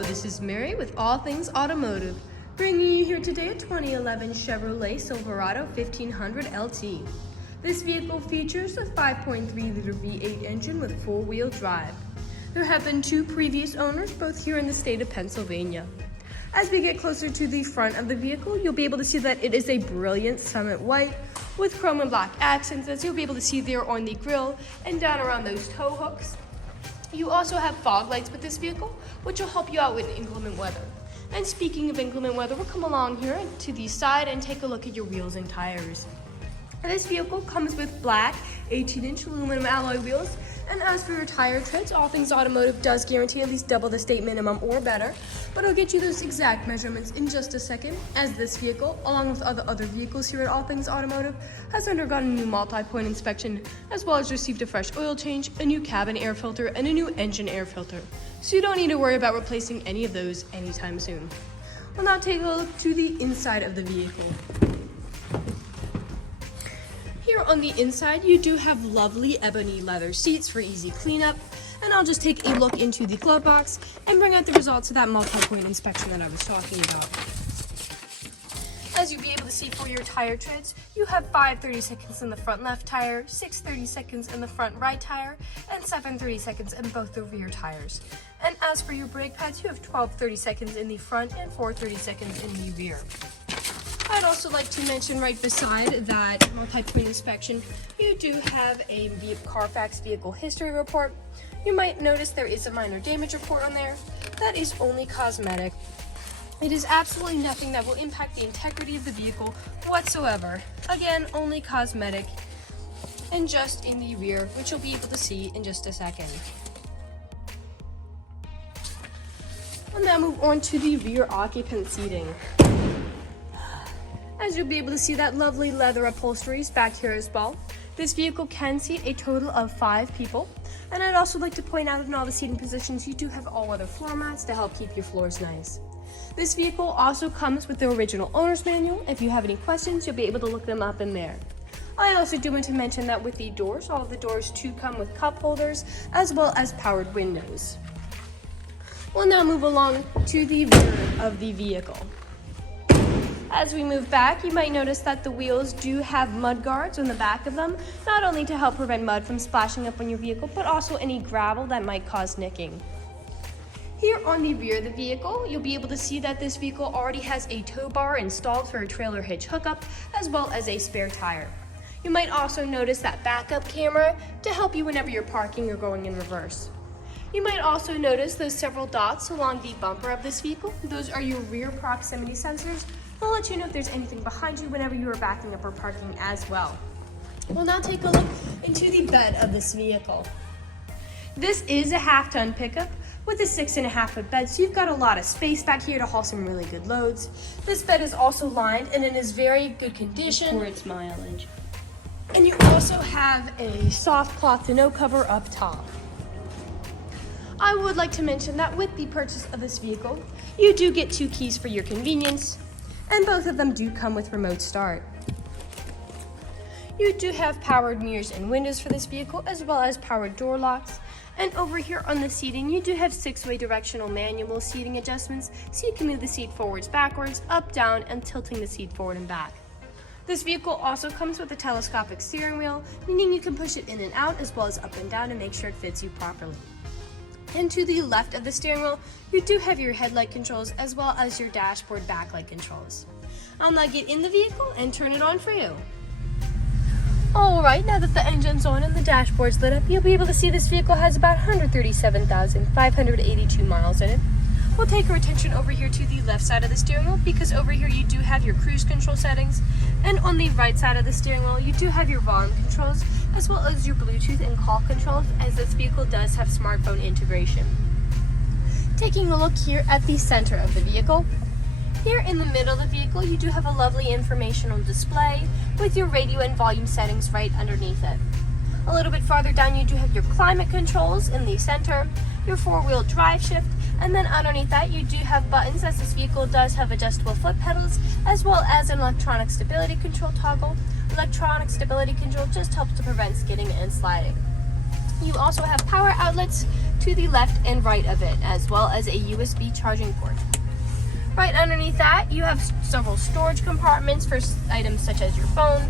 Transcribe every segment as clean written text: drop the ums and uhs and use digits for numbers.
Hello, this is Mary with All Things Automotive, bringing you here today a 2011 Chevrolet Silverado 1500 LT. This vehicle features a 5.3-liter V8 engine with four-wheel drive. There have been two previous owners, both here in the state of Pennsylvania. As we get closer to the front of the vehicle, you'll be able to see that it is a brilliant summit white with chrome and black accents, as you'll be able to see there on the grille and down around those tow hooks. You also have fog lights with this vehicle, which will help you out with inclement weather. And speaking of inclement weather, we'll come along here to the side and take a look at your wheels and tires. This vehicle comes with black 18-inch aluminum alloy wheels, and as for your tire treads, All Things Automotive does guarantee at least double the state minimum or better, but I'll get you those exact measurements in just a second, as this vehicle, along with other vehicles here at All Things Automotive, has undergone a new multi-point inspection, as well as received a fresh oil change, a new cabin air filter, and a new engine air filter. So you don't need to worry about replacing any of those anytime soon. We'll now take a look to the inside of the vehicle. Here on the inside, you do have lovely ebony leather seats for easy cleanup, and I'll just take a look into the glove box and bring out the results of that multi-point inspection that I was talking about. As you'll be able to see for your tire treads, you have 5 30-seconds in the front left tire, 6 30-seconds in the front right tire, and 7 30-seconds in both the rear tires. And as for your brake pads, you have 12 30-seconds in the front and 4 30-seconds in the rear. I'd also like to mention right beside that multi-point inspection, you do have a Carfax vehicle history report. You might notice there is a minor damage report on there. That is only cosmetic. It is absolutely nothing that will impact the integrity of the vehicle whatsoever. Again, only cosmetic, and just in the rear, which you'll be able to see in just a second. We'll now move on to the rear occupant seating. As you'll be able to see, that lovely leather upholstery is back here as well. This vehicle can seat a total of 5 people. And I'd also like to point out that in all the seating positions, you do have all-weather floor mats to help keep your floors nice. This vehicle also comes with the original owner's manual. If you have any questions, you'll be able to look them up in there. I also do want to mention that with the doors, all of the doors do come with cup holders as well as powered windows. We'll now move along to the rear of the vehicle. As we move back, you might notice that the wheels do have mud guards on the back of them, not only to help prevent mud from splashing up on your vehicle, but also any gravel that might cause nicking. Here on the rear of the vehicle, you'll be able to see that this vehicle already has a tow bar installed for a trailer hitch hookup, as well as a spare tire. You might also notice that backup camera to help you whenever you're parking or going in reverse. You might also notice those several dots along the bumper of this vehicle. Those are your rear proximity sensors. They'll let you know if there's anything behind you whenever you are backing up or parking as well. We'll now take a look into the bed of this vehicle. This is a half-ton pickup with a 6.5-foot bed, so you've got a lot of space back here to haul some really good loads. This bed is also lined and it is very good condition for its mileage. And you also have a soft cloth tonneau cover up top. I would like to mention that with the purchase of this vehicle, you do get 2 keys for your convenience, and both of them do come with remote start. You do have powered mirrors and windows for this vehicle, as well as powered door locks. And over here on the seating, you do have 6-way directional manual seating adjustments, so you can move the seat forwards, backwards, up, down, and tilting the seat forward and back. This vehicle also comes with a telescopic steering wheel, meaning you can push it in and out, as well as up and down, to make sure it fits you properly. And to the left of the steering wheel, you do have your headlight controls as well as your dashboard backlight controls. I'll now get in the vehicle and turn it on for you. Alright, now that the engine's on and the dashboard's lit up, you'll be able to see this vehicle has about 137,582 miles in it. We'll take our attention over here to the left side of the steering wheel, because over here you do have your cruise control settings, and on the right side of the steering wheel you do have your volume controls as well as your Bluetooth and call controls, as this vehicle does have smartphone integration. Taking a look here at the center of the vehicle, here in the middle of the vehicle you do have a lovely informational display with your radio and volume settings right underneath it. A little bit farther down you do have your climate controls in the center, your 4-wheel drive shift, and then underneath that you do have buttons, as this vehicle does have adjustable foot pedals as well as an electronic stability control toggle. Electronic stability control just helps to prevent skidding and sliding. You also have power outlets to the left and right of it, as well as a USB charging port. Right underneath that, you have several storage compartments for items such as your phone,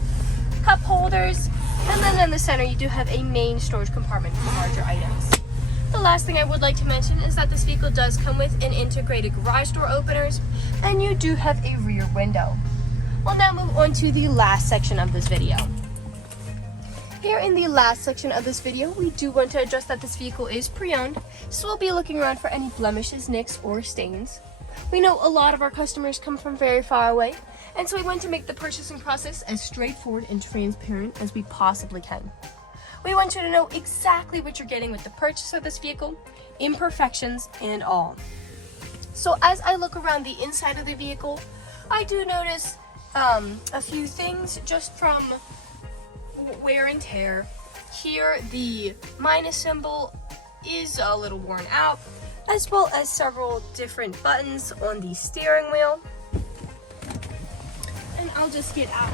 cup holders, and then in the center you do have a main storage compartment for larger items. The last thing I would like to mention is that this vehicle does come with an integrated garage door openers, and you do have a rear window. We'll now move on to the last section of this video. Here in the last section of this video, we do want to address that this vehicle is pre-owned, so we'll be looking around for any blemishes, nicks, or stains. We know a lot of our customers come from very far away, and so we want to make the purchasing process as straightforward and transparent as we possibly can. We want you to know exactly what you're getting with the purchase of this vehicle, imperfections and all. So as I look around the inside of the vehicle, I do notice a few things just from wear and tear. Here the minus symbol is a little worn out, as well as several different buttons on the steering wheel. And I'll just get out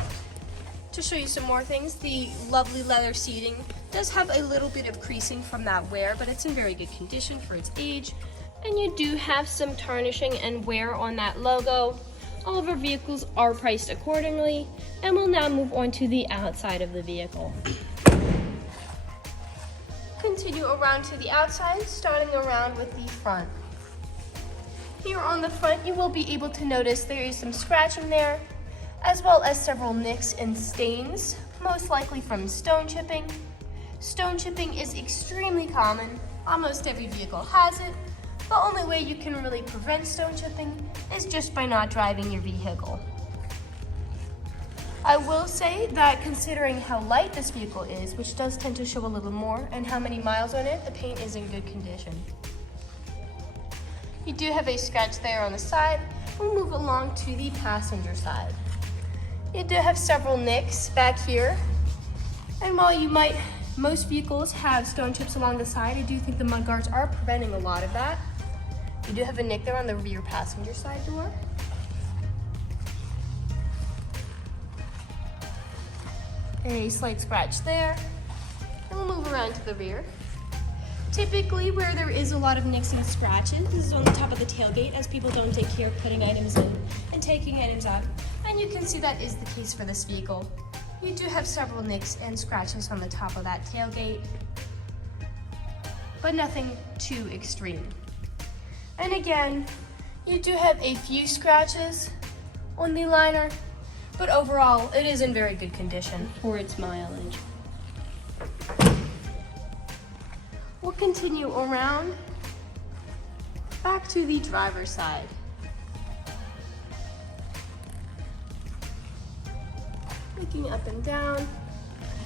to show you some more things. The lovely leather seating does have a little bit of creasing from that wear, but it's in very good condition for its age. And you do have some tarnishing and wear on that logo. All of our vehicles are priced accordingly, and we'll now move on to the outside of the vehicle. Continue around to the outside, starting around with the front. Here on the front, you will be able to notice there is some scratching there, as well as several nicks and stains, most likely from stone chipping. Stone chipping is extremely common. Almost every vehicle has it. The only way you can really prevent stone chipping is just by not driving your vehicle. I will say that considering how light this vehicle is, which does tend to show a little more, and how many miles on it, the paint is in good condition. You do have a scratch there on the side. We'll move along to the passenger side. You do have several nicks back here. And while most vehicles have stone chips along the side, I do think the mud guards are preventing a lot of that. You do have a nick there on the rear passenger side door. A slight scratch there. And we'll move around to the rear. Typically, where there is a lot of nicks and scratches, this is on the top of the tailgate, as people don't take care of putting items in and taking items out. And you can see that is the case for this vehicle. You do have several nicks and scratches on the top of that tailgate, but nothing too extreme. And again, you do have a few scratches on the liner, but overall, it is in very good condition for its mileage. We'll continue around back to the driver's side. Looking up and down,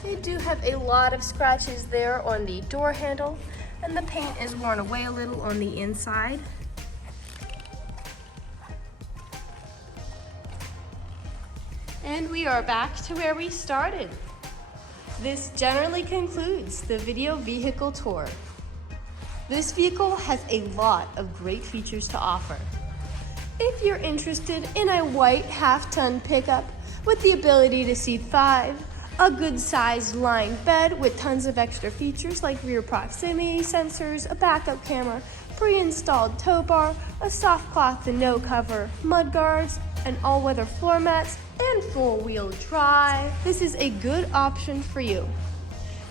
they do have a lot of scratches there on the door handle, and the paint is worn away a little on the inside. And we are back to where we started. This generally concludes the video vehicle tour. This vehicle has a lot of great features to offer. If you're interested in a white half-ton pickup with the ability to seat 5, a good-sized lined bed with tons of extra features like rear proximity sensors, a backup camera, pre-installed tow bar, a soft cloth and no cover, mud guards, and all-weather floor mats, and four-wheel drive, this is a good option for you.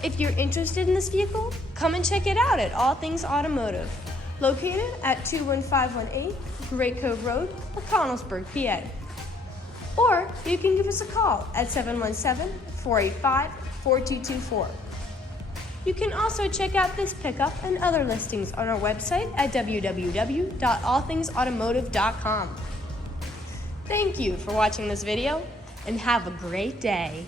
If you're interested in this vehicle, come and check it out at All Things Automotive, located at 21518 Great Cove Road, Connellsburg, PA. Or you can give us a call at 717-485-4224. You can also check out this pickup and other listings on our website at www.allthingsautomotive.com. Thank you for watching this video, and have a great day.